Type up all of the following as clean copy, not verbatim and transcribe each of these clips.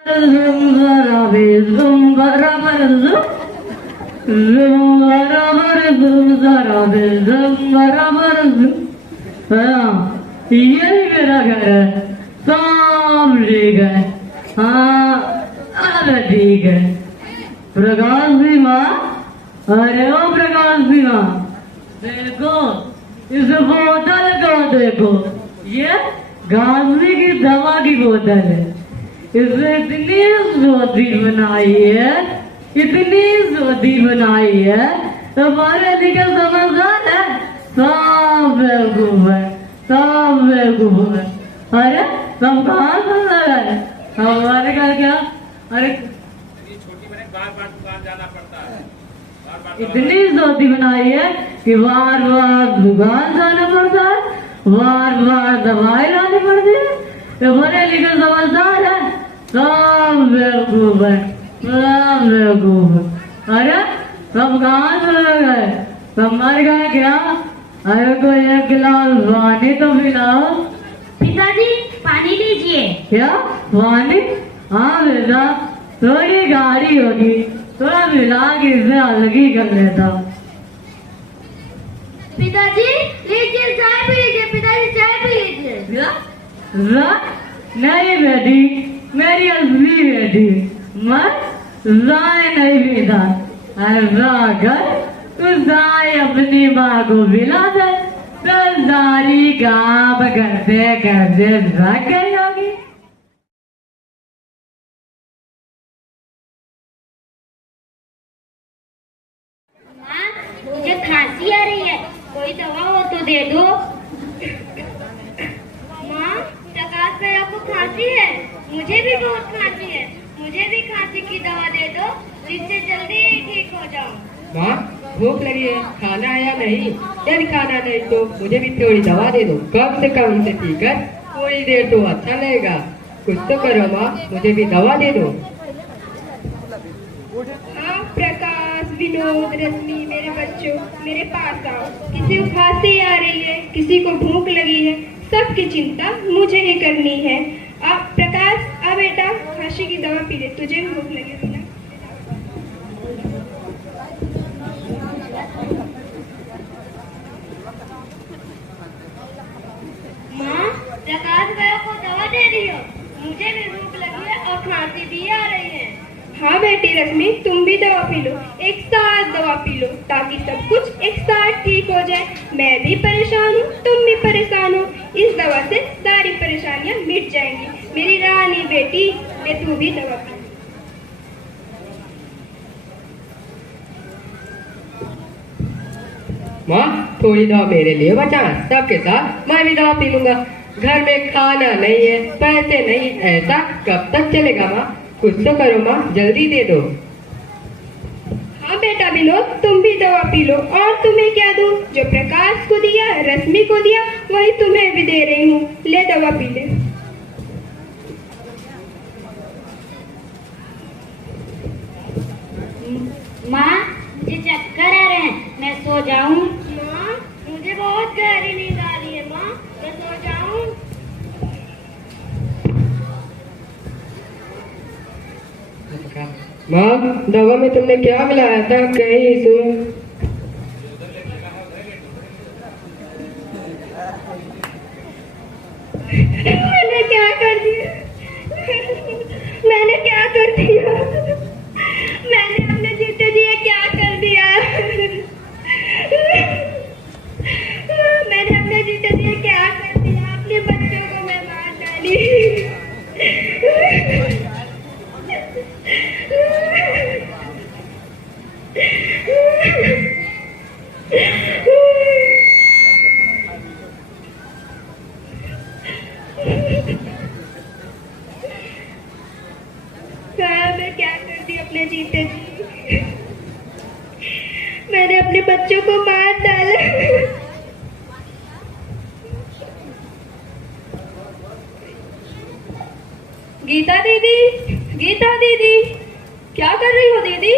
यही मेरा घर है, सब ठीक है। हाँ अरे ठीक है। प्रकाश जी माँ, अरे ओ प्रकाश जी माँ, देखो इस बोतल को देखो, ये घासली की दवा की बोतल है। इसने इतनी सोती बनाई है, इतनी सोती बनाई है, हमारे लिए समझदार है, सब बेवकूफ है, सब बेवकूफ है। अरे सब कहाँ से लगा है हमारे घर क्या? अरे छोटी बहन बार-बार दुकान जाना पड़ता है, इतनी सोती बनाई है कि बार बार दुकान जाना पड़ता है, बार बार दवाई लानी पड़ती है। ये बड़े लिखे समझदार है, सब बेवकूफ है, सब बेवकूफ है। अरे सब कहाँ से गए? सब मर गए क्या? अरे को एक गिलास पानी तो पिलाओ। पिताजी पानी लीजिए। क्या पानी? हाँ बेटा, थोड़ी गाड़ी होगी, थोड़ा मिला के इसे अलगी कर लेता। पिताजी लीजिए, चाय पी लीजिए। पिताजी चाय पी लीजिए। नहीं बेटी, मेरी असली बेटी, मैं राय नहीं पीता। अगर तू राय अपनी माँ को पिला दे तो सारी काम करते करते रख गई होगी। मुझे खांसी आ रही है, कोई दवा हो तो दे दो। माँ, प्रकाश भैया को खांसी है, मुझे भी बहुत खांसी है, मुझे भी खांसी की दवा दे दो जिससे जल्दी ठीक हो जाऊँ। माँ भूख लगी है, खाना आया नहीं? यदि खाना नहीं तो मुझे भी थोड़ी दवा दे दो, कम से कम इसे पीकर थोड़ी देर तो अच्छा लगेगा। कुछ तो करो माँ, मुझे भी दवा दे दो। हाँ प्रकाश, विनोद, रश्मि, मेरे बच्चों मेरे पास आओ। किसी को खांसी आ रही है, किसी को भूख लगी है, सबकी चिंता मुझे ही करनी है। अब प्रकाश आ बेटा, खांसी की दवा पी ले, तुझे भी भूख लगेगी ना। माँ, प्रकाश भैया को दवा दे रही हो, मुझे भी भूख लगी है और खांसी भी आ रही है। हाँ बेटी रश्मि, तुम भी दवा पी लो, एक साथ दवा पी लो ताकि सब कुछ एक साथ ठीक हो जाए। मैं भी परेशान हूँ, तुम भी परेशान हो, इस दवा से सारी परेशानियाँ मिट जाएंगी। मेरी रानी बेटी, ले तू भी दवा पी। माँ थोड़ी दवा मेरे लिए बचा, सबके साथ मैं भी दवा पी लूंगा। घर में खाना नहीं है, पैसे नहीं, ऐसा कब तक चलेगा माँ? कुछ तो करो माँ, जल्दी दे दो। हाँ बेटा विनोद, तुम भी दवा पी लो। और तुम्हें क्या दूं? जो प्रकाश को दिया, रश्मि को दिया, वही तुम्हें भी दे रही हूँ। ले दवा पी ले। माँ, मुझे चक्कर आ रहे हैं, मैं सो जाऊं? माँ, मुझे बहुत गहरी नींद आ रही है। माँ, मैं सो जाऊं? माँ दवा में तुमने क्या मिलाया था, कहीं सुन। मैंने क्या कर दिया? मैंने क्या कर दिया? मैंने अपने जीते जी क्या कर दिया? मैंने अपने जीते जी क्या कर दिया? अपने बच्चों को मैं मार डाली। मैं क्या कर दी अपने जीते जी? मैंने अपने बच्चों को मार डाला। गीता दीदी, गीता दीदी, क्या कर रही हो दीदी?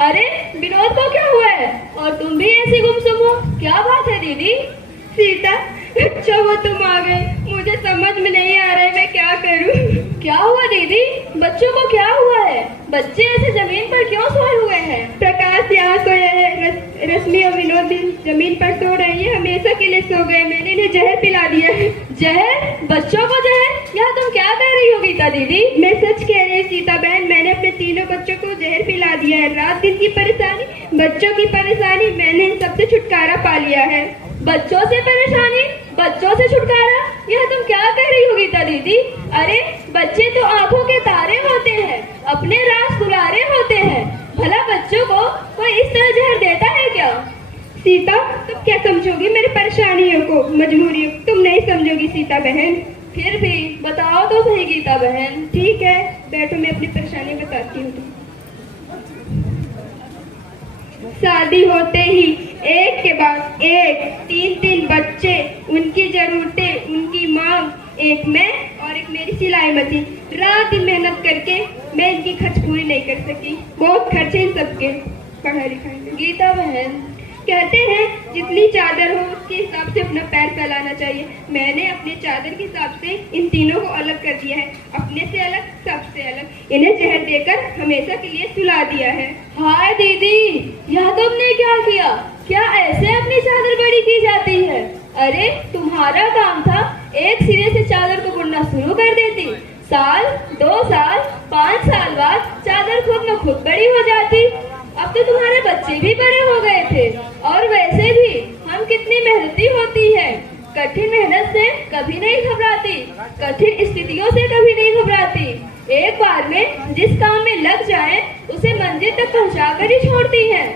अरे विनोद को क्या हुआ है और तुम भी ऐसी गुमसुम हो, क्या बात है दीदी? सीता, अच्छा वो तुम आ गए, मुझे समझ में नहीं आ रहा है मैं क्या करूं। क्या हुआ दीदी, बच्चों को बच्चे ऐसे जमीन पर क्यों सोए हुए हैं? प्रकाश यहाँ सोया है, रश्मि और विनोद भी जमीन पर सो रहे हैं, हमेशा के लिए सो गए। मैंने इन्हें जहर पिला दिया है। जहर? बच्चों को जहर? यह तुम क्या कह रही हो गीता दीदी? मैं सच कह रही हूँ सीता बहन, मैंने अपने तीनों बच्चों को जहर पिला दिया है। रात दिन की परेशानी, बच्चों की परेशानी, मैंने इन सबसे छुटकारा पा लिया है। बच्चों से परेशानी, बच्चों से छुटकारा, यह तुम क्या कह रही हो गीता दीदी? अरे बच्चे तो आंखों के तारे होते हैं, अपने राज दुलारे होते हैं। भला बच्चों को कोई इस तरह जहर देता है क्या? सीता, तुम क्या समझोगी मेरी परेशानियों को, मजबूरियों? तुम नहीं समझोगी सीता बहन। फिर भी बताओ तो सही गीता बहन। ठीक है, बैठो, मैं अपनी परेशानी बताती हूँ। शादी होते ही एक के बाद एक 3 बच्चे, उनकी जरूरतें, उनकी मांग, एक मैं और एक मेरी सिलाई मशीन। रात दिन मेहनत करके मैं इनकी खर्च पूरी नहीं कर सकी। बहुत खर्चे इन सबके पढ़ाई लिखाई में। गीता बहन, कहते हैं जितनी चादर हो उसके हिसाब से अपना पैर फैलाना चाहिए। मैंने अपने चादर के हिसाब से इन तीनों को अलग कर दिया है, अपने से अलग, सबसे अलग। इन्हें जहर देकर हमेशा के लिए सुला दिया है। हाय दीदी, यह तुमने क्या किया? क्या ऐसे अपनी चादर बड़ी की जाती है? अरे तुम्हारा काम था एक सिरे से चादर को बुनना शुरू कर देती, साल, 2 साल, 5 साल बाद चादर खुद न खुद बड़ी हो जाती। अब तो तुम्हारे बच्चे भी बड़े हो गए थे। और वैसे भी हम कितनी मेहनती होती है, कठिन मेहनत से कभी नहीं घबराती, कठिन स्थितियों से कभी नहीं घबराती। एक बार में जिस काम में लग जाए उसे मंजिल तक पहुंचाकर ही छोड़ती है।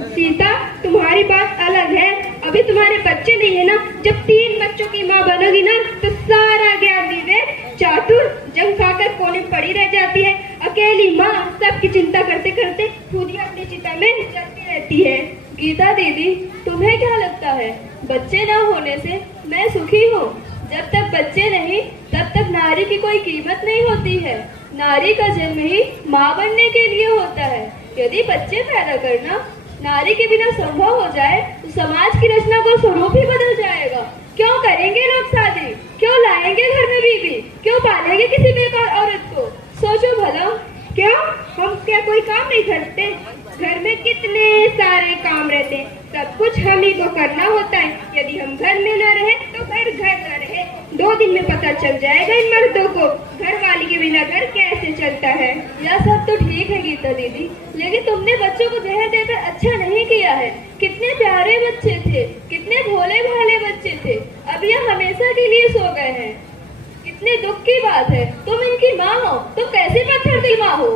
सीता, तुम्हारी बात अलग है, अभी तुम्हारे बच्चे नहीं है ना। जब 3 बच्चों की माँ बनोगी ना तो सारा ज्ञान विवेक, चातुर जंग खाकर कोने पड़ी रह जाती है। अकेली माँ सबकी चिंता करते करते खुद ही अपनी चिता में जलती रहती है। गीता दीदी, तुम्हें क्या लगता है बच्चे न होने से मैं सुखी हूँ? जब तक बच्चे नहीं तब तक नारी की कोई कीमत नहीं होती है। नारी का जन्म ही माँ बनने के लिए होता है। यदि बच्चे पैदा करना नारी के बिना संभव हो जाए तो समाज की रचना का स्वरूप ही बदल जाएगा। क्यों करेंगे लोग शादी? क्यों लाएंगे घर में बीवी? क्यों पालेंगे किसी बेकार औरत को? सोचो भला। क्यों? हम क्या कोई काम नहीं करते? घर में कितने सारे काम रहते हैं, सब कुछ हम ही को करना होता है। यदि हम घर में न रहे तो घर न रहे। 2 दिन में पता चल जाएगा इन मर्दों को घर वाली के बिना घर कैसे चलता है। यह सब तो ठीक है गीता दीदी, लेकिन तुमने बच्चों को जहर देकर अच्छा नहीं किया है। कितने प्यारे बच्चे थे, कितने भोले भाले बच्चे थे, अब यह हमेशा के लिए सो गए हैं। कितने दुख की बात है। तुम इनकी माँ हो तो कैसे पत्थर दिल माँ हो?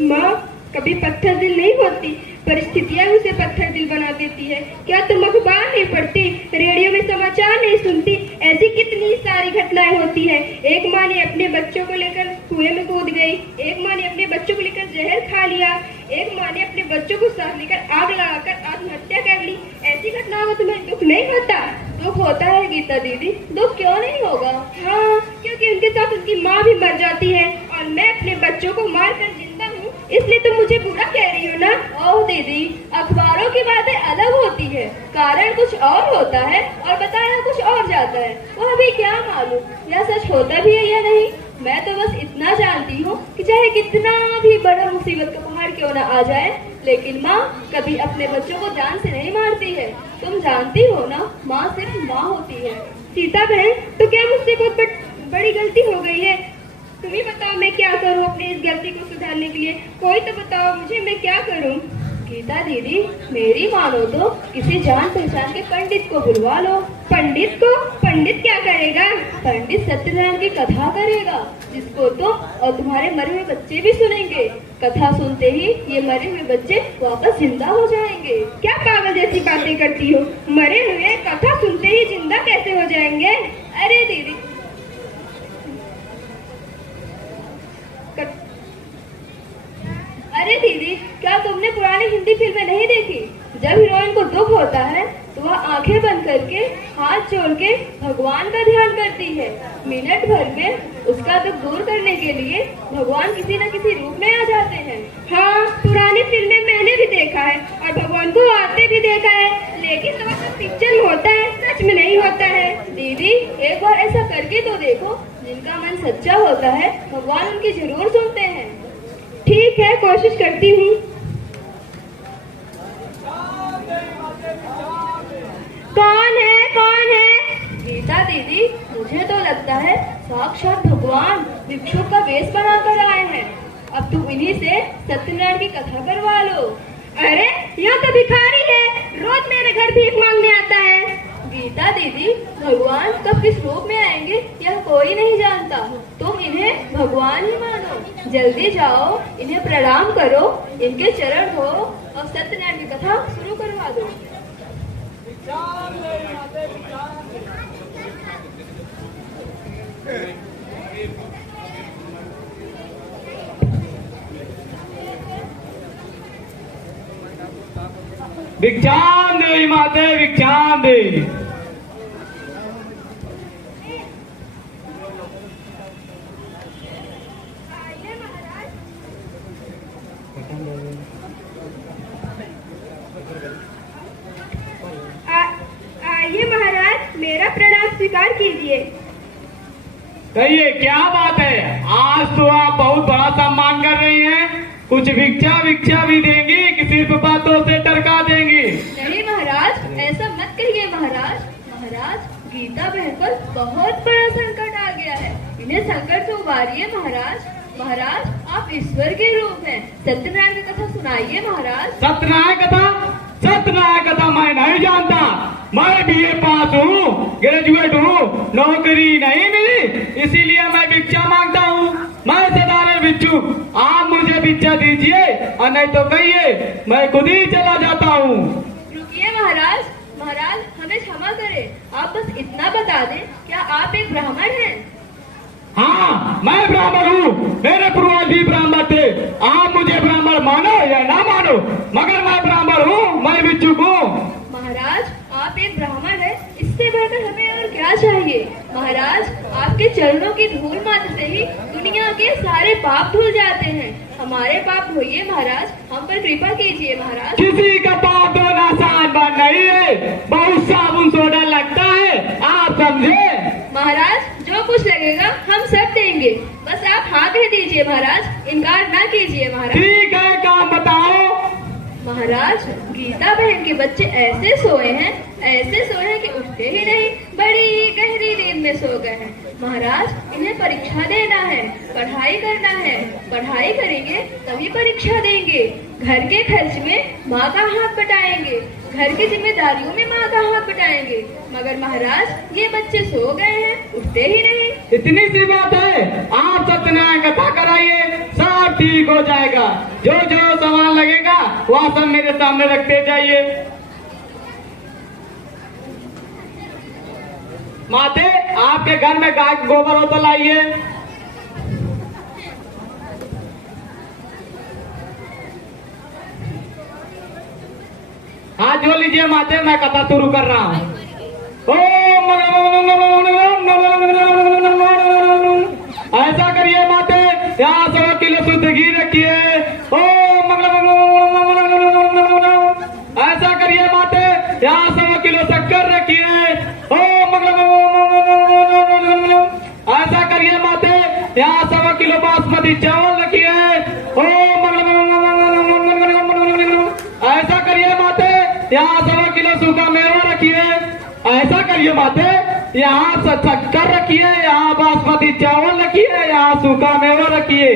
माँ कभी पत्थर दिल नहीं होती, परिस्थितियाँ उसे पत्थर दिल बना देती है। क्या तुम अखबार नहीं पढ़ती, रेडियो में समाचार नहीं सुनती? ऐसी कितनी सारी घटनाएं होती है। एक माँ ने अपने बच्चों को लेकर कुएं में कूद गई, एक माँ ने अपने बच्चों को लेकर जहर खा लिया, एक माँ ने अपने बच्चों को साथ लेकर आग लगाकर आत्महत्या कर ली। ऐसी घटनाओं को तुम्हें दुख नहीं होता? दुख होता है गीता दीदी, दुख क्यों नहीं होगा? हाँ, क्योंकि उनके साथ उनकी माँ भी मर जाती है और मैं अपने बच्चों को मार कर जिंदा हूँ, इसलिए तुम मुझे बुरा कह रही हो ना? ओह दीदी, अखबारों की बातें अलग होती है, कारण कुछ और होता है और बताया कुछ और जाता है। वह अभी क्या मालूम यह सच होता भी है या नहीं। मैं तो बस इतना जानती हूँ कि चाहे कितना भी बड़ा मुसीबत का पहाड़ क्यों न आ जाए, लेकिन माँ कभी अपने बच्चों को जान से नहीं मारती है। तुम जानती हो ना, माँ सिर्फ माँ होती है। सीता बहन, तो क्या मुझसे कोई बड़ी गलती हो गई है? तुम ही बताओ मैं क्या करूँ अपनी इस गलती को सुधारने के लिए? कोई तो बताओ मुझे, मैं क्या करूँ? गीता दीदी, मेरी मानो तो किसी जान पहचान के पंडित को बुलवा लो। पंडित को? पंडित क्या करेगा? पंडित सत्यनारायण की कथा करेगा, जिसको तुम और तुम्हारे मरे हुए बच्चे भी सुनेंगे। कथा सुनते ही ये मरे हुए बच्चे वापस जिंदा हो जाएंगे। क्या पागल जैसी बातें करती हो? मरे हुए कथा सुनते ही जिंदा कैसे हो जाएंगे? अरे दीदी, अरे दीदी, क्या तुमने पुरानी हिंदी फिल्में नहीं देखी? जब हीरोइन को दुख होता है तो वह आंखें बंद करके हाथ जोड़ के भगवान का ध्यान करती है। मिनट भर में उसका दुख दूर करने के लिए भगवान किसी न किसी रूप में आ जाते हैं। हाँ, पुरानी फिल्में मैंने भी देखा है और भगवान को आते भी देखा है, लेकिन तो सब पिक्चर में होता है, सच में नहीं होता है। दीदी, एक बार ऐसा करके तो देखो, जिनका मन सच्चा होता है भगवान उनकी जरूर सुनते हैं। ठीक ठीक है, कोशिश करती हूँ। कौन है, कौन है? गीता दीदी, मुझे तो लगता है साक्षात भगवान भिक्षु का वेश बनाकर आए हैं। अब तुम इन्हीं से सत्यनारायण की कथा करवा लो। अरे यह तो भिखारी है, रोज मेरे घर भीख मांगने आता है। गीता दीदी, भगवान कब किस रूप में आएंगे यह कोई नहीं जानता। तुम इन्हें भगवान ही मानो। जल्दी जाओ, इन्हें प्रणाम करो, इनके चरण धो और सत्यनारायण की कथा शुरू करवा दो। भिक्षाम देवी माते, भिक्षाम देवी। आइए महाराज, मेरा प्रणाम स्वीकार कीजिए। कहिए क्या बात है, आज तो आप बहुत बड़ा सम्मान कर रही हैं। कुछ भिक्षा भी देंगी कि सिर्फ बातों से टरका देंगी? नहीं महाराज, ऐसा मत कहिए महाराज। महाराज, गीता बहन पर बहुत बड़ा संकट आ गया है, इन्हें संकट से उबारिए महाराज। महाराज, आप ईश्वर के रूप हैं, सत्यनारायण की कथा सुनाइए महाराज। सत्यनारायण कथा मैं नहीं जानता। मैं बीए पास हूँ, ग्रेजुएट हूँ, नौकरी नहीं मिली, इसीलिए मैं भिक्षा मांगता हूँ। मैं साधारण भिक्षु, आप मुझे भिक्षा दीजिए और नहीं तो कहिए मैं खुद ही चला जाता हूँ। रुकिए महाराज, महाराज हमें क्षमा करें, आप बस इतना बता दें, क्या आप एक ब्राह्मण हैं? हाँ, मैं ब्राह्मण हूँ, मेरे पूर्वज भी ब्राह्मण थे। आप मुझे ब्राह्मण मानो या ना मानो, मगर मैं ब्राह्मण हूँ, मैं भिक्षुक हूँ। महाराज, आप एक ब्राह्मण है, इससे बढ़कर हमें और क्या चाहिए? महाराज, आपके चरणों की धूल मात्र से ही दुनिया के सारे पाप धुल जाते हैं। हमारे पाप धोइए महाराज, हम पर कृपा कीजिए महाराज। किसी का पाप धोना आसान बात नहीं है, बहुत साबुन सोडा लगता है, आप समझे? महाराज, जो कुछ लगेगा हम सब देंगे, बस आप हाँ कह दीजिए महाराज, इनकार ना कीजिए महाराज। ठीक है, काम बताओ। महाराज, गीता बहन के बच्चे ऐसे सोए हैं कि उठते ही नहीं, बड़ी गहरी नींद में सो गए हैं। महाराज, इन्हें परीक्षा देना है, पढ़ाई करना है, पढ़ाई करेंगे तभी परीक्षा देंगे। घर के खर्च में माँ का हाथ बटाएंगे, घर की जिम्मेदारियों में माँ का हाथ बटाएंगे, मगर महाराज ये बच्चे सो गए हैं, उठते ही नहीं। इतनी सी बात है, आप सत्यनारायण कथा कराइए, सब ठीक हो जाएगा। जो जो सामान लगेगा वह सब मेरे सामने रखते जाइए। माते, आपके घर में गाय का गोबर हो तो लाइए। हाथ जोड़ लीजिए माते, मैं कथा शुरू कर रहा हूँ। ऐसा करिए माते, यहाँ 100 किलो शुद्ध घी रखिए। ऐसा करिए माते, यहाँ 100 किलो शक्कर रखिए। ऐसा करिए माते, यहाँ 100 किलो बासमती चावल रखिए। ऐसा करिए माते, यहाँ 100 किलो सूखा मेवा रखिए। ऐसा करिए माते, यहाँ शक्कर रखिए, यहाँ बासमती चावल रखिए, यहाँ सूखा मेवा रखिए।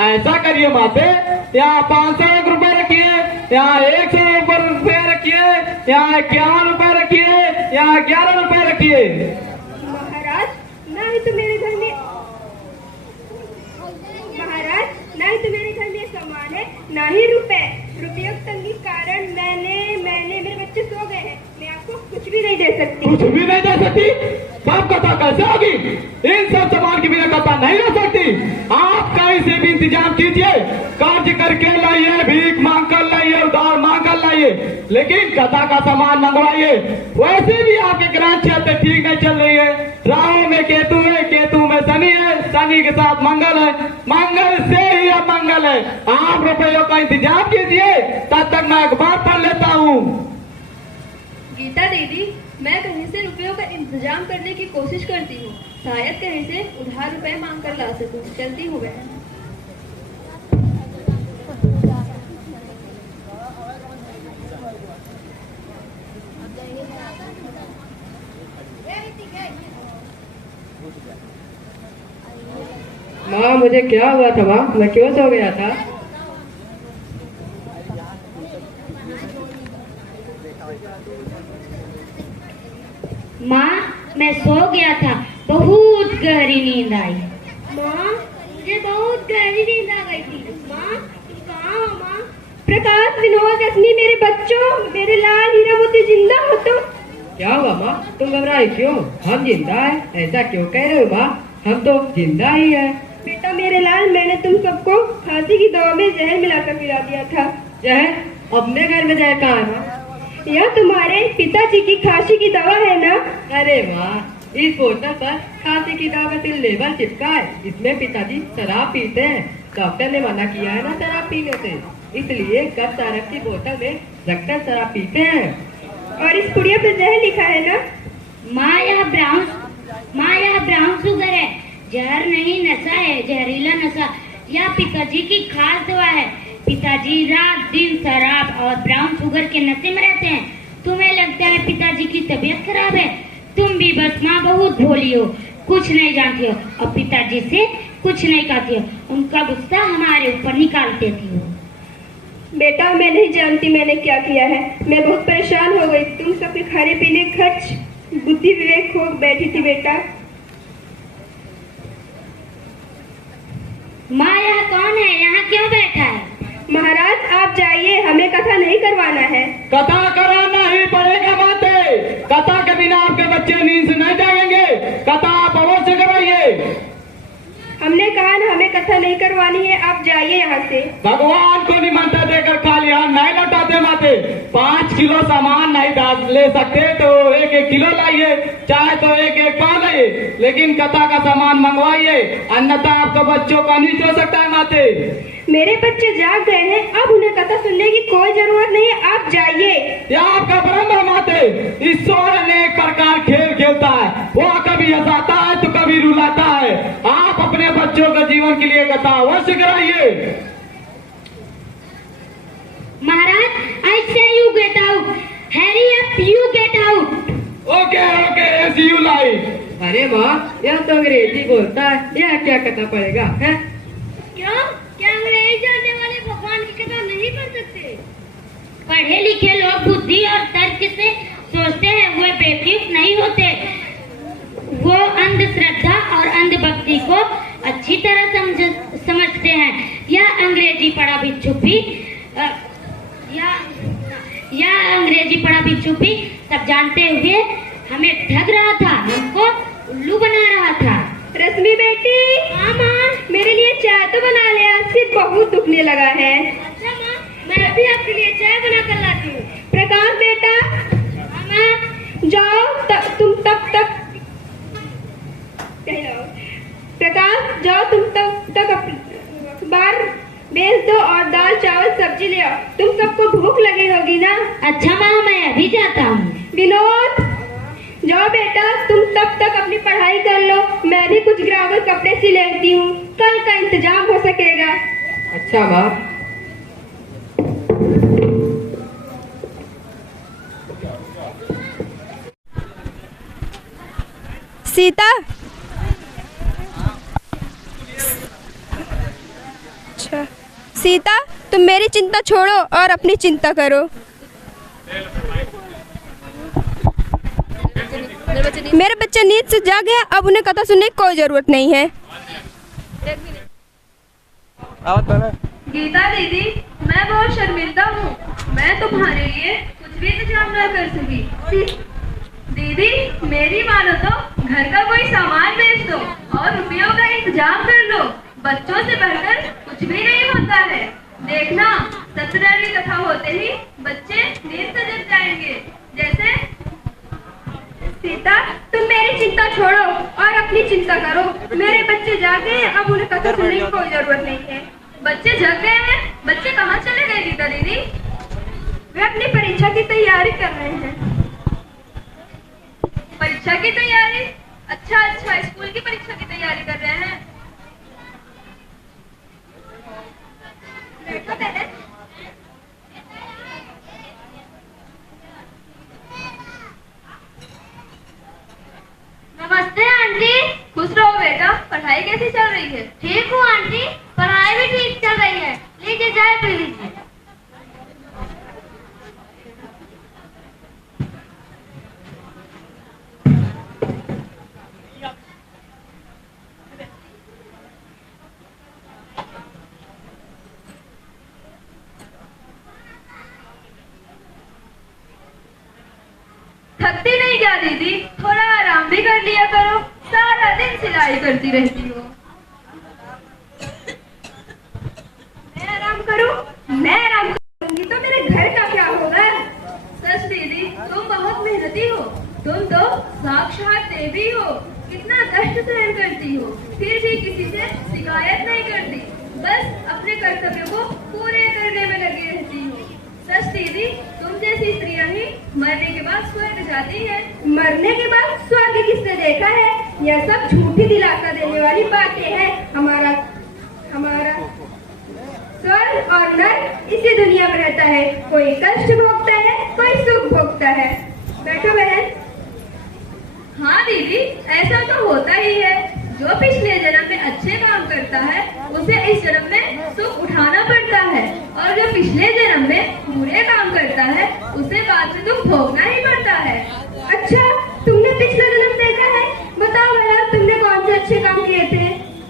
ऐसा करिए माते, यहाँ 501 रुपए रखिए, यहाँ 100 रुपए रखिए, यहाँ 51 रुपए रखिए, यहाँ 11 रुपए रखिए। महाराज, ना ही तो मेरे घर में सामान है, ना ही रुपये तंगी कारण मैंने मेरे बच्चे सो गए हैं। मैं आपको कुछ भी नहीं दे सकती। कुछ भी नहीं दे सकती? सब कथा कैसे होगी? इन सब सामान की बिना कथा नहीं हो सकती। आप कहीं से भी इंतजाम कीजिए, कार्य करके लाइए, भीख मांग कर लाइए, उधार मांग कर लाइए, लेकिन कथा का सामान मंगवाइए। वैसे भी आपके ग्रह क्षेत्र ठीक नहीं चल रही है। राहु में केतु है, केतु में शनि है, शनि के साथ मंगल है, मंगल से ही अब मंगल है। आप रुपयों का इंतजाम कीजिए, तब तक मैं अखबार पढ़ लेता हूँ। गीता दीदी, मैं कहीं से रुपयों का इंतजाम करने की कोशिश करती हूँ, शायद कहीं से उधार रुपए मांग कर ला सकूँ। चलती हूँ बहन। मुझे क्या हुआ था माँ? मैं क्यों सो गया था? माँ मैं सो गया था, बहुत गहरी नींद आई। माँ मुझे बहुत गहरी नींद आ गई थी। माँ तुम कहाँ हो माँ? प्रकाश, विनोद, रश्मि, मेरे बच्चों, मेरे लाल हीरा मोती, जिंदा हो तुम? क्या हुआ माँ? तुम घबराए क्यों? हम जिंदा है, ऐसा क्यों कह रहे हो माँ? हम तो जिंदा ही है। बेटा मेरे लाल, मैंने तुम सबको खांसी की दवा में जहर मिलाकर पिला दिया था। जहर? अपने घर में जहर कहाँ है माँ? यह तुम्हारे पिताजी की खांसी की दवा है ना? अरे माँ, इस बोतल पर खांसी की दवा का लेबल चिपका है। इसमें पिताजी शराब पीते हैं। डॉक्टर ने मना किया है ना शराब पीने से, इसलिए कब तारक की बोतल में रखकर शराब पीते हैं। और इस पुड़िया पर जहर लिखा है ना? माँ यह ब्राउन शुगर है, जहर नहीं, नशा है, जहरीला नशा। यह पिताजी की खास दवा है। पिताजी रात दिन शराब और ब्राउन शुगर के नशे में रहते हैं। तुम्हें लगता है पिताजी की तबीयत खराब है? तुम भी बस माँ बहुत भोली हो, कुछ नहीं जानती हो और पिताजी से कुछ नहीं कहती हो। उनका गुस्सा हमारे ऊपर निकाल देती हो। बेटा मैं नहीं जानती मैंने क्या किया है। मैं बहुत परेशान हो गई। तुम सबके खाने पीने खर्च बुद्धि विवेक खो बैठी थी बेटा। माँ यह कौन है, यहाँ क्यों बैठा है? महाराज आप जाइए, हमें कथा नहीं करवाना है। कथा कराना ही पड़ेगा माते। कथा के बिना आपके बच्चे नींद से नहीं जाएंगे। कथा आप अवश्य कराइए। हमने कहा ना हमें कथा नहीं करवानी है, आप जाइए यहाँ से। भगवान को निमंत्रण देकर खाली हाथ नहीं लौटाते माते। 5 किलो सामान नहीं ले सकते तो 1-1 किलो लाइए, चाहे तो 1-1 पाव लाइए, लेकिन कथा का सामान मंगवाइए, अन्यथा आपके बच्चों का नहीं हो सकता है माते। मेरे बच्चे जाग गए हैं, अब उन्हें कथा सुनने की कोई जरूरत नहीं है, आप जाइए। यह आपका भ्रम है माते। ईश्वर अनेक प्रकार खेल खेलता है, वो कभी हंसाता है तो कभी रुलाता है। आप अपने बच्चों के जीवन के लिए कथा अवश्य कराइए। महाराज I say you get out. Hurry up, you get out. Okay S U like. अरे माँ, यह तो अंग्रेजी बोलता है, यह क्या करना पड़ेगा है? क्यों? क्या अंग्रेजी जानने वाले भगवान की कथा नहीं पढ़ सकते? पढ़े लिखे लोग बुद्धि और तर्क से सोचते हैं, वे बेवकूफ नहीं होते। वो अंधश्रद्धा और अंधभक्ति को अच्छी तरह समझते हैं। यह अंग्रेजी पढ़ा भिक्षुक सब जानते हुए हमें ठग रहा था, हमको उल्लू बना रहा था। रश्मि बेटी। हाँ माँ। मेरे लिए चाय तो बना ले, सिर बहुत दुखने लगा है। अच्छा माँ, मैं भी आपके लिए चाय बना कर लाती हूँ। प्रकाश बेटा। हाँ माँ। जाओ तुम तब तक प्रकाश जाओ, तुम तब तक अखबार बेच दो और दाल चावल सब्जी ले आओ। तुम सबको भूख लगी होगी ना? अच्छा माँ, मैं अभी जाता हूँ। विनोद जाओ बेटा, तुम तब तक अपनी पढ़ाई कर लो, मैं भी कुछ ग्रामर कपड़े सी लेती हूँ, कल का इंतजाम हो सकेगा। अच्छा माँ। सीता। अच्छा सीता, तुम मेरी चिंता छोड़ो और अपनी चिंता करो। मेरे बच्चे नींद से जाग गए, अब उन्हें कथा सुनने की कोई जरूरत नहीं है। गीता दीदी, मैं बहुत शर्मिंदा हूँ, मैं तुम्हारे लिए कुछ भी इंतजाम न कर सकी। दीदी मेरी मानो तो घर का कोई सामान बेच दो और रुपयों का इंतजाम कर लो। बच्चों से बढ़कर कुछ भी नहीं होता है। देखना सत्यनारायण कथा होते ही बच्चे नींद से जग जाएंगे। जैसे सीता, तुम मेरी चिंता छोड़ो और अपनी चिंता करो। मेरे बच्चे जाग गए, अब उन्हें कथा सुनने की कोई जरूरत नहीं है। बच्चे जग गए हैं? बच्चे कहाँ चले गए गीता दीदी? वे अपनी परीक्षा की तैयारी कर रहे हैं। परीक्षा की तैयारी? अच्छा, स्कूल की परीक्षा की तैयारी कर रहे हैं। नमस्ते आंटी। खुश रहो बेटा, पढ़ाई पढ़ाई कैसी चल रही है? ठीक हूँ आंटी, पढ़ाई भी ठीक चल रही है। लीजिए चाय पी लीजिए। थकती नहीं क्या दीदी? थोड़ा आराम भी कर लिया करो, सारा दिन सिलाई करती रहती हो। मैं आराम करूं? मैं आराम करूंगी तो मेरे घर का क्या होगा? सच दीदी, तुम बहुत मेहनती हो। तुम तो साक्षात देवी हो। कितना कष्ट सहन करती हो, फिर भी किसी से शिकायत नहीं करती। बस अपने कर्तव्यों को पूरे करने में लगी रहती हो। सच दीदी, तुम जैसी स्त्रियां ही मरने के बाद स्वर्ग जाती है। मरने के बाद स्वर्ग किसने देखा है? यह सब झूठी दिलासा देने वाली बातें हैं। हमारा स्वर्ग और नर्क इसी दुनिया में रहता है। कोई कष्ट भोगता है, कोई सुख भोगता है। बैठो बहन। हाँ दीदी, ऐसा तो होता ही है। जो पिछले जन्म में अच्छे काम करता है उसे इस जन्म में सुख उठाना पड़ता है, और जो पिछले जन्म में बुरे काम करता है उसे बाद में दुख भोगना ही पड़ता है। अच्छा, तुमने पिछला जन्म देखा है? बताओ भला, तुमने कौन से अच्छे काम किए थे?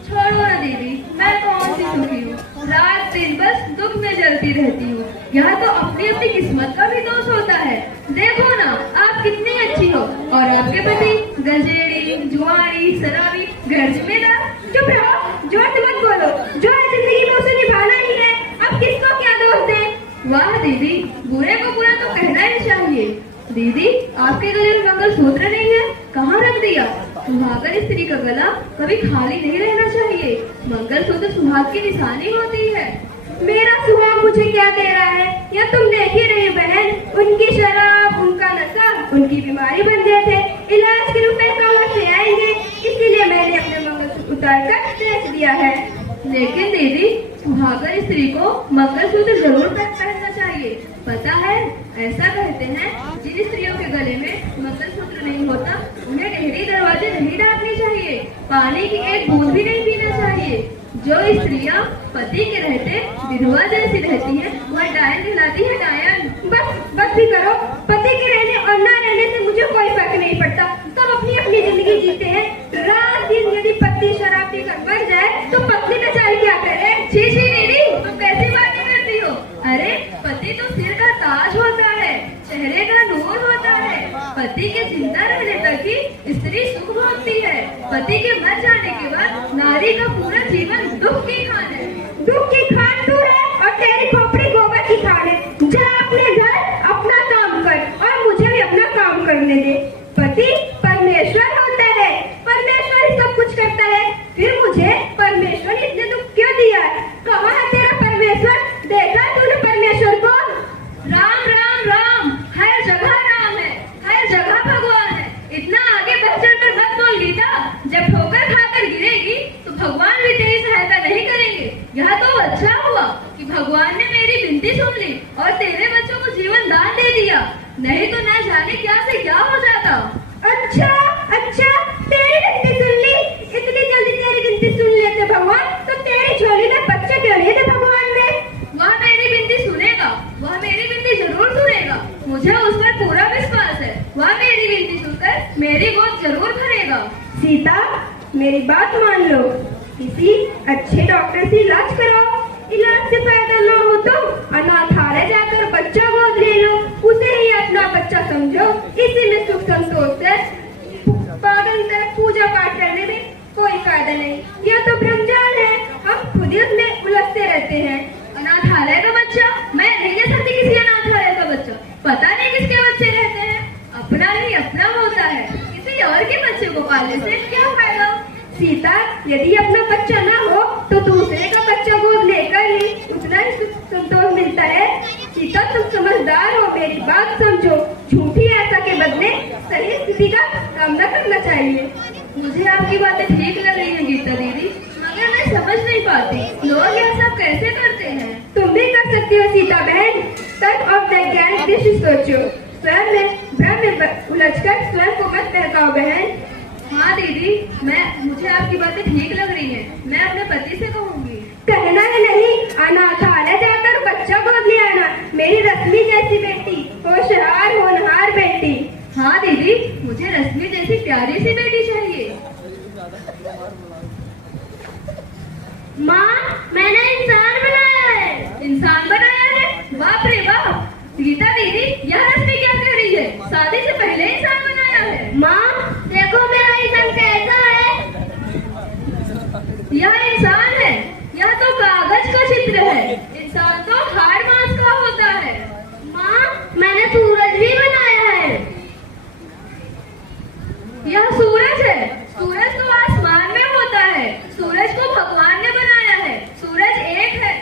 छोड़ो ना दीदी, मैं कौन सी सुखी हूँ। रात दिन बस दुख में जलती रहती हूँ। यहाँ तो अपनी अपनी किस्मत का भी दोष होता है। देखो ना, आप कितनी अच्छी हो और आपके पति गंजेड़ी, जुआरी, शराबी, घर जिम्मेदार। चुप रहो, जोर से मत बोलो। जो है जिंदगी में उसे निभाना ही है। अब किसको क्या दोष दें? वाह दीदी, बुरे को बुरा तो कहना ही चाहिए। दीदी, आपके गले में मंगलसूत्र नहीं है, कहाँ रख दिया? सुहागन स्त्री का गला कभी खाली नहीं रहना चाहिए। मंगलसूत्र सुहाग की निशानी होती है। मेरा सुहाग मुझे क्या दे रहा है? या तुम देख ही रही बहन, उनकी शराब, उनका नशा, उनकी बीमारी बन गए थे। इलाज के रुपए कहाँ से आएंगे? इसीलिए मैंने अपने मंगलसूत्र उतार कर बेच दिया है। लेकिन दीदी, सुहागन स्त्री को मंगलसूत्र जरूर पहनना चाहिए। पता है, ऐसा कहते हैं जिन स्त्रियों के गले में मंगलसूत्र नहीं होता उन्हें डेहरी दरवाजे नहीं डालने चाहिए, पानी की एक बूंद भी नहीं पीना चाहिए। जो स्त्रियां पति के रहते विधवा जैसी रहती हैं, वह डायन कहलाती है, डायन। बस भी करो। पति के रहने और न रहने से मुझे कोई फर्क नहीं पड़ता। सब अपनी अपनी जिंदगी जीते हैं। रात दिन यदि पति शराब पीकर मर जाए तो पत्नी बेचारी क्या करे? छी छी दीदी, तुम कैसी बातें करती हो? अरे, पति तो सिर का ताज होता है, चेहरे का नूर होता है। पति के जिंदा रहने तक ही स्त्री सुख भोगती है। पति के मर जाने के बाद नारी का पूरा जीवन दुख की खान है। दुख की खान तू है और तेरी खोपड़ी गोबर की खान है। जा अपने घर अपना काम कर और मुझे भी अपना काम करने दे। पति परमेश्वर होता है, परमेश्वर ही सब कुछ करता है। फिर मुझे परमेश्वर ने इतने दुख क्यों दिया है? कहाँ है तेरा परमेश्वर? देखा तूने परमेश्वर को? राम राम राम, हर जगह राम है, हर जगह भगवान है। इतना आगे बढ़ चढ़कर मत बोल गीता। जब ठोकर खाकर गिरेगी तो भगवान भी तेरी सहायता नहीं करेंगे। यह तो अच्छा हुआ कि भगवान ने मेरी विनती सुन ली और तेरे बच्चों को जीवन दान दे दिया, नहीं तो ना जाने क्या से क्या हो जाता। अच्छा, तेरी विनती सुन ली? इतनी जल्दी तेरी विनती सुन लेते भगवान तो तेरी झोली में बच्चे क्यों नहीं थे भगवान ने? वह मेरी विनती सुनेगा, वह मेरी विनती जरूर सुनेगा। मुझे उस पर पूरा विश्वास है। वह मेरी विनती सुनकर मेरी गोद जरूर भरेगा। सीता, मेरी बात मान लो। किसी अच्छे डॉक्टर से इलाज कराओ। इलाज से फायदा न हो तो अनाथालय जाकर बच्चा गोद ले लो। उसे ही अपना बच्चा समझो। इसी में सुख संतोष है। पागल की तरह पूजा पाठ करने में कोई फायदा नहीं। यह तो ब्रह्मजाल है। हम खुद ही उसमें उलझते रहते हैं। अनाथालय का बच्चा? मैं नहीं ले सकती किसी अनाथालय का बच्चा। पता नहीं किसके बच्चे रहते हैं। अपना ही अपना होता है, किसी और के बच्चे को पालने से क्या फायदा? सीता, यदि अपना बच्चा ना हो तो दूसरे का बच्चा गोद लेकर ही उतना ही संतोष मिलता है। सीता, तुम समझदार हो, मेरी बात समझो। झूठी आशा के बदले सही स्थिति का सामना करना चाहिए। मुझे आपकी बातें ठीक लग रही है गीता दीदी, मगर मैं समझ नहीं पाती लोग यह सब कैसे करते हैं। तुम भी कर सकती हो सीता बहन। तर्क और वैज्ञानिक दृष्टि सोचो। स्वयं में भ्रम में उलझकर स्वयं को मत बहकाओ बहन। हाँ दीदी, मुझे आपकी आपकी बातें ठीक लग रही हैं। मैं अपने पति से कहूंगी। कहना है नहीं, अनाथालय जाकर बच्चा गोद ले आना। मेरी रश्मि जैसी बेटी, होशियार होनहार बेटी। हाँ दीदी, मुझे रश्मि जैसी प्यारी सी बेटी चाहिए। माँ, मैंने इंसान बनाया है। इंसान बनाया है? बाप रे बाप। गीता दीदी, यह रश्मि क्या कह रही है? शादी से पहले इंसान बनाया है? माँ, देखो मेरा इंसान कैसा है। यह इंसान है? यह तो कागज का चित्र है। इंसान तो हाड़ मांस का होता है। माँ, मैंने सूरज भी बनाया है। यह सूरज है? सूरज तो आसमान में होता है। सूरज को भगवान ने बनाया है। सूरज एक है।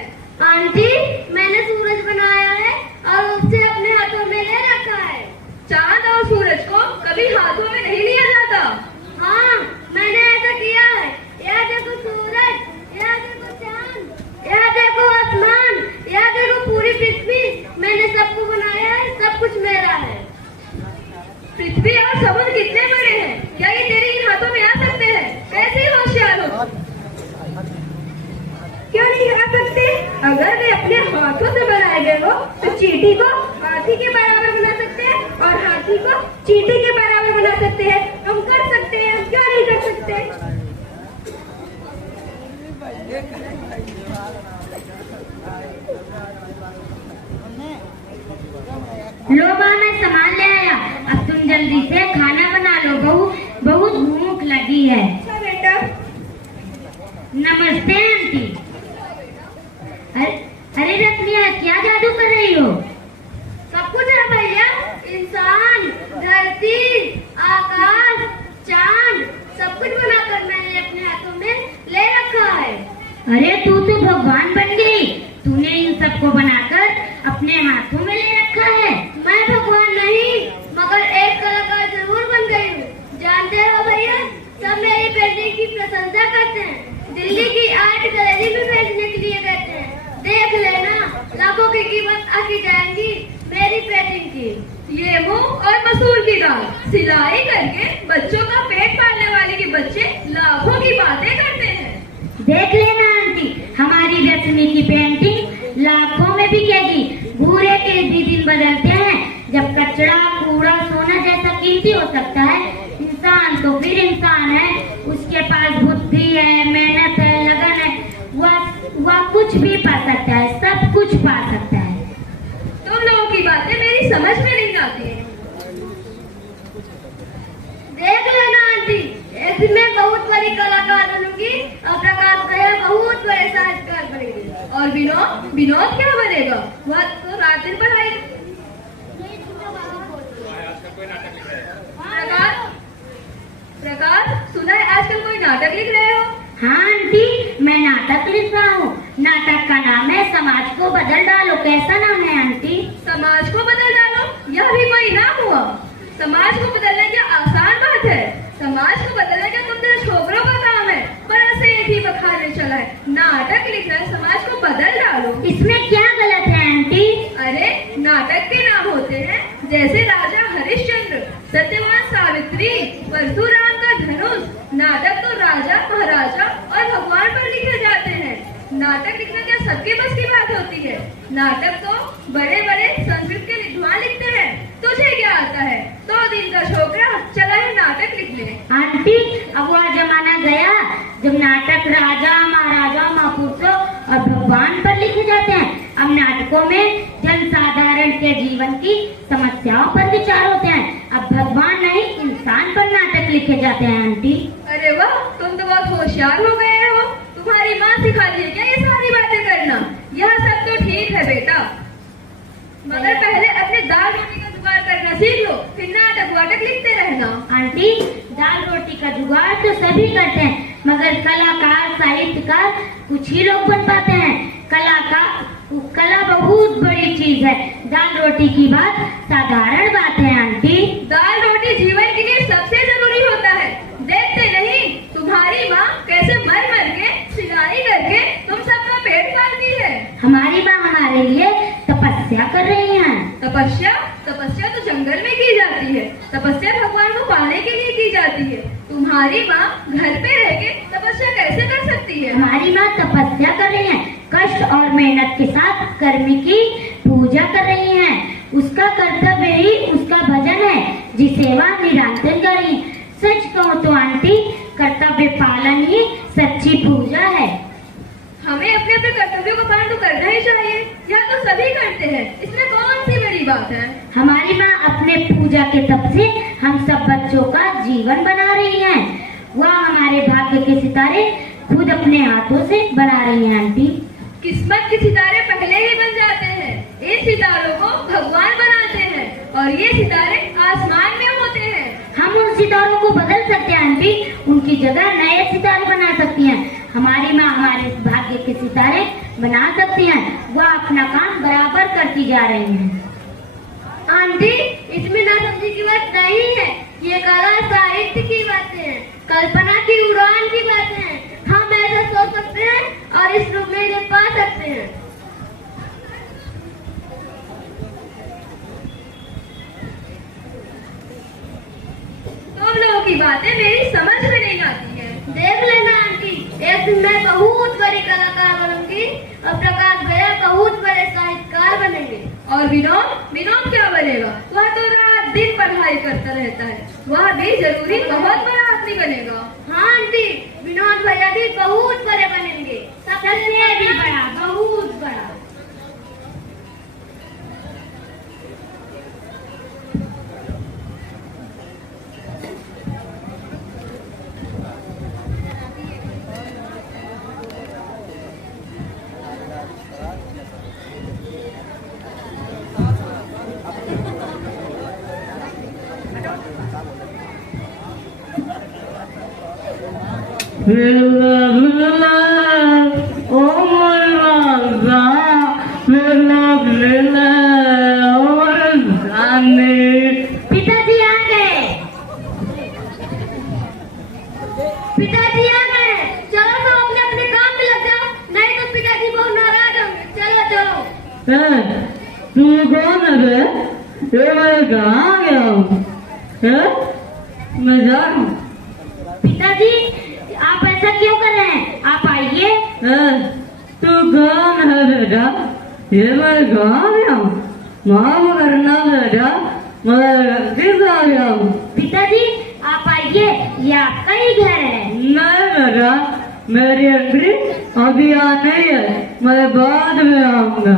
आंटी, मैंने सूरज बनाया है और उसे अपने हाथों में ले रखा है। चांद और सूरज को कभी हाथों में नहीं लिया जाता। हाँ, मैंने ऐसा किया है। यह देखो सूरज, यह देखो चांद, यह देखो आसमान, यह देखो पूरी पृथ्वी। मैंने सबको बनाया है, सब कुछ मेरा है। पृथ्वी और समुद्र कितने बड़े हैं? क्या ये तेरे इन हाथों में आ सकते हैं? कैसे होशियार हो? क्यों नहीं आ सकते? अगर वे अपने हाथों से बनाए गए हो तो चींटी को हाथी के बराबर बना सकते हैं और हाथी को चींटी के बराबर बना सकते हैं। हम कर सकते हैं, हम क्यों नहीं कर सकते? लो माँ, मैं सामान ले आया। अब तुम जल्दी से खाना बना लो, बहुत भूख लगी है। अच्छा बेटा। नमस्ते आंटी। अरे रश्मि, क्या जादू कर रही हो? सब कुछ है भैया। इंसान, धरती, आकाश, चांद, सब कुछ बनाकर मैंने अपने हाथों में ले रखा है। अरे तू तो भगवान बन गई। तूने इन सबको बनाकर अपने हाथों में ले रखा है। मैं भगवान नहीं, मगर एक कलाकार जरूर बन गई हूँ। जानते हो भैया, सब मेरी पेंटिंग की प्रशंसा करते हैं। दिल्ली की आर्ट गैलरी में भेजने के लिए कहते हैं। देख लेना, लाखों की कीमत आकी जाएंगी मेरी पेंटिंग की। ये मूंग और मसूर की दाल सिलाई करके बच्चों का पेट पालने वाले के बच्चे लाखों की बातें करते हैं। देख लेना आंटी, हमारी रश्मि की पेंटिंग लाखों में बिकेगी। भूरे के भी दिन बदलते हैं। जब कचरा, कूड़ा, सोना जैसा कीमती हो सकता है, इंसान तो फिर इंसान है। उसके पास बुद्धि है, मेहनत है, लगन है। वह कुछ भी पा सकता है, सब कुछ पा सकता है। तुम लोगों की बातें मेरी समझ में नहीं आती है। देख लेना आंटी, एक दिन मैं बहुत बड़ी कलाकार बनूंगी और प्रकाश भैया बहुत बड़े साहित्यकार बनेंगे। और विनोद क्या बनेगा? वह तो रात दिन पढ़ाई। प्रकाश, सुना है आजकल कोई नाटक लिख रहे हो? हाँ आंटी, मैं नाटक लिख रहा हूँ। नाटक का नाम है समाज को बदल डालो। कैसा नाम है आंटी? समाज को बदल डालो? यह भी कोई नाम हुआ? समाज को बदलने क्या आसान बात है? समाज को बदलने का तुम तेरे छोकरों का काम है। पर ऐसे एक ही बखार में चला है, नाटक लिखना है, समाज को बदल डालो। इसमें क्या गलत है आंटी? अरे नाटक के नाम होते हैं जैसे राजा हरिश्चंद्र, सत्यवान सावित्री, परशुराम का धनुष। नाटक तो राजा, महाराजा और भगवान पर लिखे जाते हैं। नाटक लिखना क्या सबके बस की बात होती है? नाटक तो बड़े बड़े संस्कृत के विद्वान लिखते हैं। तुझे क्या आता है? 2 दिन का छोकरा चला है नाटक लिखने। आंटी, अब वह जमाना गया जब नाटक राजा, महाराजा, महापुरुषों और भगवान पर लिखे जाते हैं। अब नाटकों में जनसाधारण के जीवन की समस्याओं पर विचार होते हैं। अब भगवान नहीं, इंसान पर नाटक लिखे जाते हैं आंटी। अरे वाह, तुम तो बहुत होशियार हो गए हो। तुम्हारी माँ सिखाती है क्या ये सारी बातें करना? यह सब तो ठीक है बेटा, मगर पहले अपने दाल रोटी का जुगाड़ करना सीख लो, फिर नाटक वाटक लिखते रहना। आंटी, दाल रोटी का जुगाड़ तो सभी करते हैं, मगर कलाकार, साहित्यकार कुछ ही लोग बन पाते हैं। कला बहुत बड़ी चीज है। दाल रोटी की बात साधारण बात है आंटी। दाल रोटी जीवन के लिए सबसे जरूरी होता है। देखते नहीं तुम्हारी माँ कैसे मर मर के सिलाई करके तुम सबका पेट पालती है। हमारी माँ हमारे लिए तपस्या कर रही हैं। तपस्या? तपस्या तो जंगल में की जाती है। तपस्या भगवान को पाने के लिए की जाती है। तुम्हारी माँ घर पे रह के तपस्या करती है? हमारी माँ तपस्या कर रही है, कष्ट और मेहनत के साथ कर्मी की पूजा कर रही हैं। उसका कर्तव्य ही उसका भजन है, जिसे वह निरंतर करें। सच कहूँ तो आंटी, कर्तव्य पालन ही सच्ची पूजा है। हमें अपने अपने कर्तव्यों का पालन तो करना ही चाहिए, यह तो सभी करते हैं, इसमें कौन सी बड़ी बात है? हमारी माँ अपने पूजा के तप से हम सब बच्चों का जीवन बना रही हैं। वह हमारे भाग्य के सितारे खुद अपने हाथों से बना रही हैं आंटी। किस्मत के सितारे पहले ही बन जाते हैं, इन सितारों को भगवान बनाते हैं और ये सितारे आसमान में होते हैं। हम उन सितारों को बदल सकते हैं आंटी, उनकी जगह नए सितारे बना सकती हैं। हमारी माँ हमारे भाग्य के सितारे बना सकती हैं, वह अपना काम बराबर करती जा रही हैं। आंटी, इसमें नासमझी की बात नहीं है, ये कला साहित्य की बातें हैं, कल्पना की उड़ान की बातें हैं। हम ऐसा सोच सकते हैं और इस रूप में इन्हें पा सकते हैं। तुम लोगों की बातें मेरी समझ में नहीं आती है। देख लेना आंटी, एक दिन मैं बहुत बड़ी कलाकार बनूंगी और प्रकाश भैया बहुत बड़े साहित्यकार बनेंगे। और विनोद क्या बनेगा? वह तो रात दिन पढ़ाई करता रहता है, वह भी जरूरी बहुत बड़ा आदमी बनेगा। हाँ आंटी, विनोद भैया भी बहुत बड़े बनेंगे, सबसे भी बड़ा, बहुत बड़ा। पिताजी आ गए, पिताजी आ गए, चलो तो अपने अपने काम में लग जाओ, नहीं तो पिताजी बहुत नाराज होंगे। चलो तू कौन है बे? ये मैं कहाँ गया हूँ? मैं जा रहा हूँ। पिताजी आप ऐसा क्यों कर रहे हैं? आप आइए। तू कौन है बेटा? ये मैं कहाँ गया हूँ? माफ करना बेटा, मैं किस आ गया हूँ? पिताजी आप आइए, ये आपका ही घर है। नहीं बेटा, मेरी एंट्री अभी यहाँ नहीं है, मैं बाद में आऊंगा।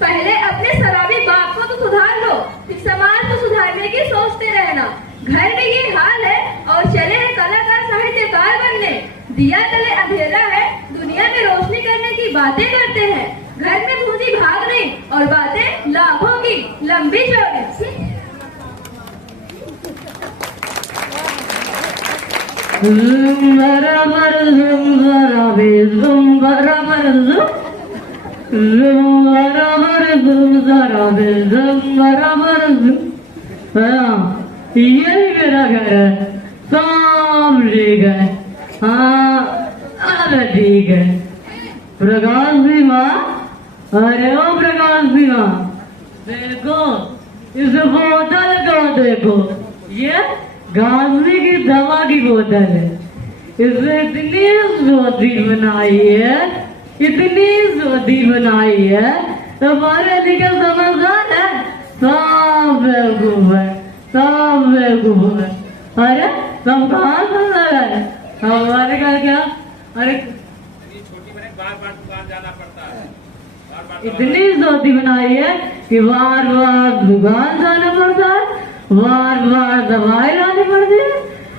पहले अपने शराबी बाप को तो सुधार लो, फिर समाज को सुधारने की सोचते रहना। घर में ये हाल है और चले हैं कलाकार साहित्यकार बनने। दिया तले अंधेरा है, दुनिया में रोशनी करने की बातें करते हैं। घर में पूंजी भाग नहीं और बातें लाखों की लंबी चौड़ी। यही मेरा घर है, सब ठीक है। हाँ अरे ठीक है। प्रकाश जी माँ, अरे ओ प्रकाश जी माँ, देखो इस बोतल को देखो, ये घासली की दवा की बोतल है। इसने इतनी सोधी बनाई है, इतनी सोधी बनाई है, तुम्हारे लिए समझदार है, सब बेवकूफ है, सब बेवकूफ है। अरे सब कहाँ से लगा है? हमारे का क्या? अरे बार बार दुकान जाना पड़ता है, इतनी सोती बनाई है कि बार बार दुकान जाना पड़ता है, बार बार दवाई लानी पड़ती है।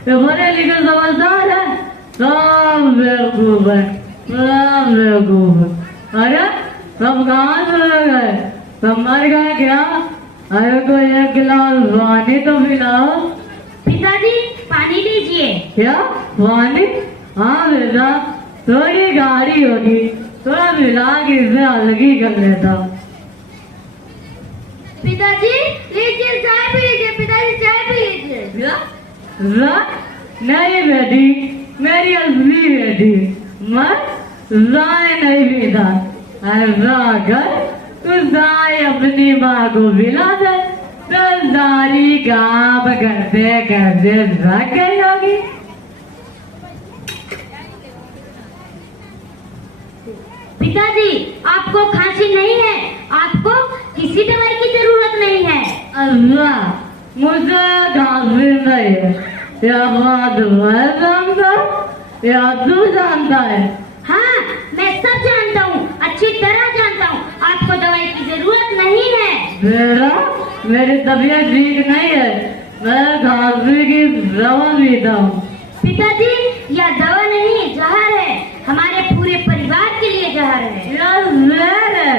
ये बड़े लिखे समझदार है, सब बेवकूफ है, सब बेवकूफ है। अरे सब कहाँ से गए? सब मर गए क्या? अरे को एक गिलास पानी तो पिलाओ। पिताजी पानी लीजिए। क्या पानी? हाँ बेटा, थोड़ी गाड़ी होगी, थोड़ा मिला के इसे अलगी कर लेता। पिताजी लीजिए, चाय पी लीजिए। पिताजी चाय पी लीजिए। नहीं बेटी, मेरी असली बेटी, मैं राय नहीं पीता। ऐसा कर तू राय अपनी माँ को पिला दे, तो सारी काम करते करते थक गई होगी। पिताजी, आपको खांसी नहीं है, आपको किसी दवाई की जरूरत नहीं है। अल्लाह, मुझे खांसी नहीं है, या बात मैं जानता हूँ या तू जानता है? हाँ, मैं सब जानता हूँ, अच्छी तरह जानता हूँ। आपको दवाई की जरूरत नहीं है। मेरी तबीयत ठीक नहीं है, मैं खांसी की दवा पीता हूँ। पिताजी, यह दवा नहीं, जहर है, हमारे पूरे परिवार के लिए जहर है। यह जहर है,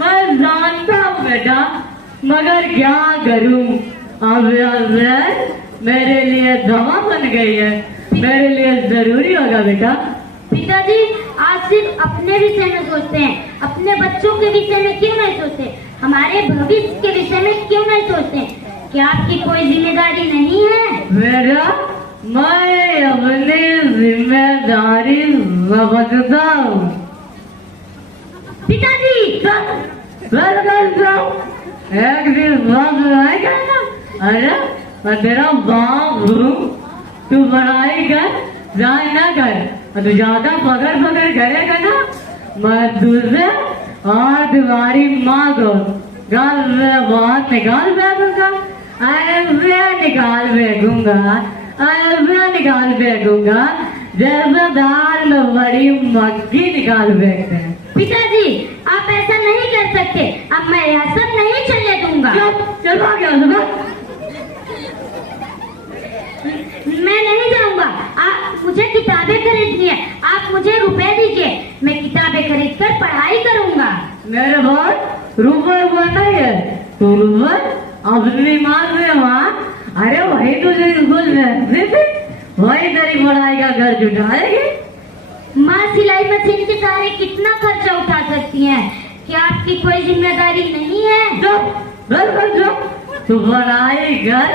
मैं जानता हूँ बेटा, मगर क्या करूँ? अब यह जहर मेरे लिए दवा बन गई है, मेरे लिए जरूरी होगा बेटा। पिताजी, आप सिर्फ अपने विषय में सोचते हैं, अपने बच्चों के विषय में क्यों नहीं सोचते? हमारे भविष्य के विषय में क्यों नहीं सोचते? क्या आपकी कोई जिम्मेदारी नहीं है? बेटा, मैं अपनी जिम्मेदारी समझता हूँ। पिताजी, एक दिन बात नहीं करना। अरे मैं तेरा बाप हूँ, तू पढ़ाई कर, जाए ना कर, तू ज्यादा पकड़ पकड़ करेगा ना, मैं तुझे और तुम्हारी माँ को गाल में बहुत निकाल फेंकूंगा, ऐसे निकाल फेंकूंगा, ऐसे निकाल फेंकूंगा जैसे दाल में बड़ी मक्खी निकाल फेंकते हैं। पिताजी, आप ऐसा नहीं कर सकते, अब मैं यह सब नहीं चलने दूंगा। चलो क्या सुबह? मैं नहीं जाऊंगा। आप मुझे किताबें खरीदनी है, आप मुझे रुपए दीजिए, मैं किताबें खरीद कर पढ़ाई करूंगा। मेरे पास रुपए नहीं है, तू रुपए अपनी माँ से माँ, अरे वही तुझे स्कूल भेजती थी, वही तेरी पढ़ाई का खर्च उठाएगी। माँ सिलाई मशीन के सहारे कितना खर्चा उठा सकती हैं? क्या आपकी कोई जिम्मेदारी नहीं है? तू पढ़ाई कर,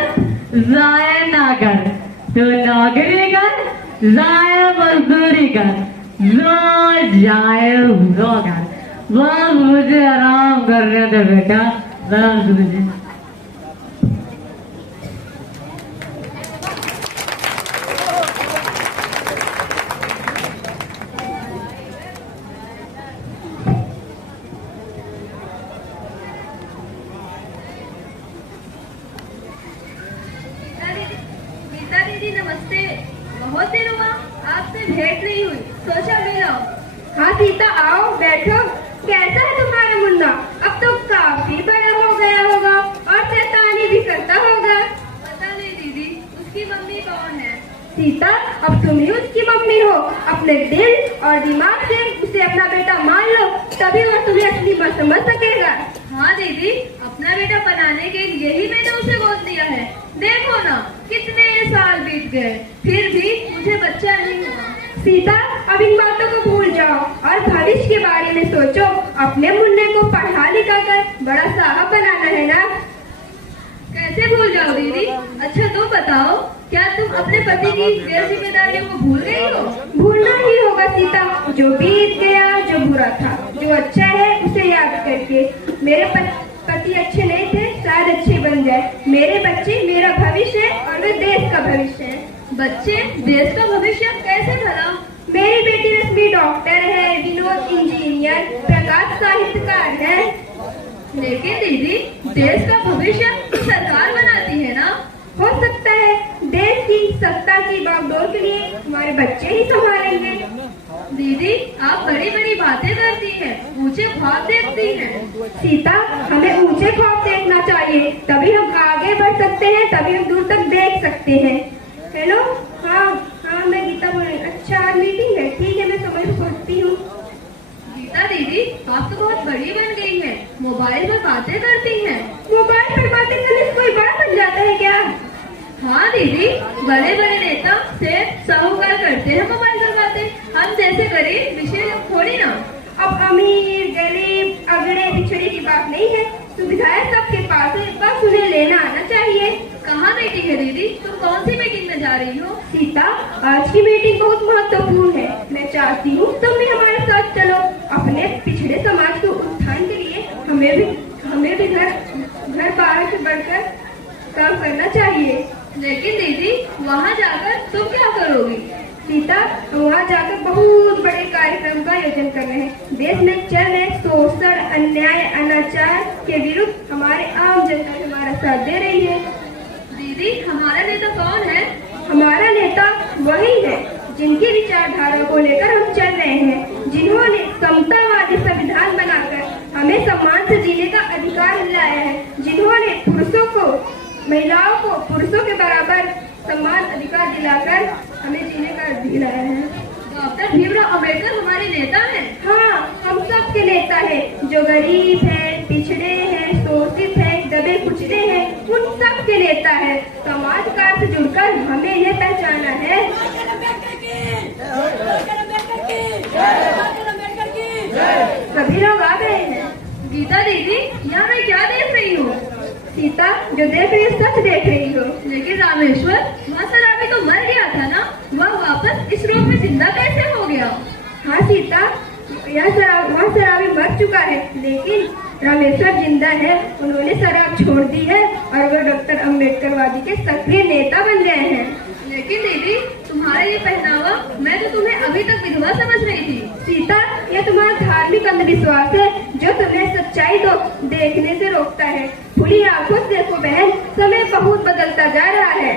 जाए ना कर, तू नौकरी कर, जाए मजदूरी कर, जो जाए वो कर, बस मुझे आराम करने दे बेटा, बस मुझे। गीता दीदी नमस्ते, बहुत दिन हुआ आपसे भेंट नहीं हुई, सोचा मिलो। हाँ सीता, आओ बैठो। कैसा है तुम्हारा मुन्ना? अब तो काफी बड़ा हो गया होगा और शैतानी भी करता होगा। पता नहीं दीदी, उसकी मम्मी कौन है? सीता, अब तुम ही उसकी मम्मी हो। अपने दिल और दिमाग से उसे अपना बेटा मान लो, तभी वो तुम्हें असली बात समझ सकेगा। हाँ दीदी, अपना बेटा बनाने के लिए ही मैंने उसे गोद लिया है। देखो ना, कितने साल बीत गए, फिर भी मुझे बच्चा नहीं हुआ। सीता, अब इन बातों को भूल जाओ और भविष्य के बारे में सोचो। अपने मुन्ने को पढ़ा लिखा कर बड़ा साहब बनाना है ना। कैसे भूल जाओ दीदी? अच्छा तो बताओ, क्या तुम अपने पति की गैर जिम्मेदारियों को भूल गई हो? भूलना ही होगा सीता, जो बीत गया, जो बुरा था, जो अच्छा है उसे याद करके। मेरे पति अच्छे नहीं थे, शायद अच्छे बन जाए। मेरे बच्चे मेरा भविष्य है और वे देश का भविष्य है। बच्चे देश का भविष्य कैसे भला? मेरी बेटी रश्मि डॉक्टर है, विनोद इंजीनियर, प्रकाश साहित्यकार है। लेकिन दीदी, देश का भविष्य सरकार बनाती है ना? हो सकता है देश की सत्ता की बागडोर के लिए हमारे बच्चे ही संभालेंगे। दीदी, आप बड़ी बड़ी बातें करती हैं, ऊंचे ख्वाब देखती हैं। सीता, हमें ऊंचे ख्वाब देखना चाहिए, तभी हम आगे बढ़ सकते हैं, तभी हम दूर तक देख सकते हैं। हेलो, हाँ हाँ, मैं गीता बोल रही हूँ। अच्छा, आज मीटिंग है, ठीक है, मैं समय पर पहुँचती हूँ। गीता दीदी, आप तो बहुत बड़ी बन गई हैं, मोबाइल पर बातें करती हैं। मोबाइल पर बातें करने से कोई बड़ा बन जाता है क्या? हाँ दीदी, बड़े बड़े नेता से साहूकार करते हैं मोबाइल पर बातें, हम जैसे गरीब विषय थोड़ी ना। अब अमीर गरीब अगड़े पिछड़े की बात नहीं है, सुविधाएं सबके पास है, बस उन्हें लेना आना चाहिए। कहाँ मीटिंग है दीदी? तुम कौन सी मीटिंग में जा रही हो? सीता, आज की मीटिंग बहुत महत्वपूर्ण है, मैं चाहती हूँ तुम भी हमारे साथ चलो। अपने पिछड़े समाज के उत्थान के लिए हमें भी घर बाहर से बढ़कर हम वहाँ जाकर बहुत बड़े कार्यक्रम का आयोजन कर रहे हैं। देश में चल रहे शोषण, अन्याय, अनाचार के विरुद्ध हमारे आम जनता हमारा साथ दे रही है। दीदी, हमारा नेता कौन है? हमारा नेता वही है जिनकी विचारधारा को लेकर हम चल रहे हैं, जिन्होंने समतावादी संविधान बनाकर हमें सम्मान से जीने का अधिकार दिलाया है, जिन्होंने पुरुषों को, महिलाओं को पुरुषों के बराबर सम्मान अधिकार दिलाकर हमें जीने का अधिकार दिलाया है। डॉक्टर भीमराव अम्बेडकर हमारे नेता हैं। हाँ, हम सब के नेता है, जो गरीब है, पिछड़े हैं, शोषित है, दबे कुचले हैं, उन सब के नेता है। समाज कार्य से जुड़कर हमें यह पहचाना है। सभी लोग आ गए हैं। गीता दीदी, यहाँ मैं क्या देख रही हूँ? सीता, जो देख रही हो सच देख रही हो। लेकिन रामेश्वर, वहाँ शराबी तो मर गया था ना, वह वापस इस रूप में जिंदा कैसे हो गया? हाँ सीता, वहाँ शराबी मर चुका है, लेकिन रामेश्वर जिंदा है। उन्होंने शराब छोड़ दी है और वो डॉक्टर अम्बेडकरवादी के सक्रिय नेता बन गए हैं। लेकिन दीदी, तुम्हारा ये पहनावा, मैं तो तुम्हें अभी तक विधवा समझ रही थी। सीता, यह तुम्हारा धार्मिक अंधविश्वास है जो तुम्हें सच्चाई को देखने से रोकता है। खुली आंखों से देखो बहन, समय बहुत बदलता जा रहा है।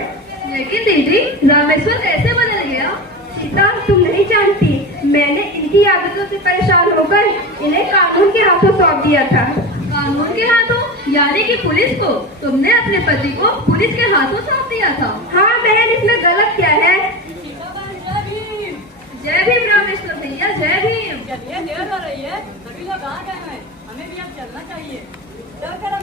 लेकिन दीदी, रामेश्वर कैसे बदल गया? सीता, तुम नहीं जानती, मैंने इनकी आदतों से परेशान होकर इन्हें कानून के हाथों सौंप दिया था। कानून के हाथों? यानी कि पुलिस को? तुमने अपने पति को पुलिस के हाथों सौंप दिया था? हाँ बहन, इसमें गलत क्या है? जय भीम रामेश्वर भैया, जय भीम। चलिए, देर हो रही है, सभी लोग आ गए हैं, हमें भी अब चलना चाहिए। डॉक्टर